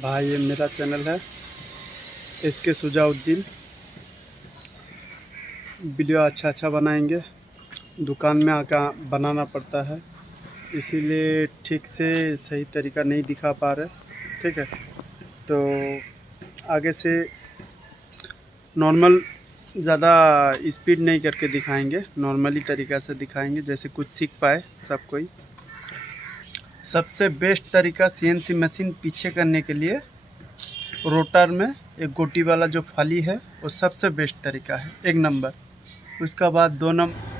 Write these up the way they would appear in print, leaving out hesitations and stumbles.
भाई ये मेरा चैनल है इसके सुजाउद्दीन। वीडियो अच्छा बनाएंगे। दुकान में आकर बनाना पड़ता है, इसीलिए ठीक से सही तरीका नहीं दिखा पा रहे। ठीक है, तो आगे से नॉर्मल ज़्यादा स्पीड नहीं करके दिखाएंगे, नॉर्मली तरीक़ा से दिखाएंगे जैसे कुछ सीख पाए सब कोई। सबसे बेस्ट तरीका CNC मशीन पीछे करने के लिए रोटर में एक गोटी वाला जो फली है वो सबसे बेस्ट तरीका है, एक नंबर। उसका बाद 2 नंबर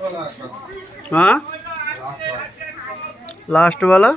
हाँ लास्ट वाला।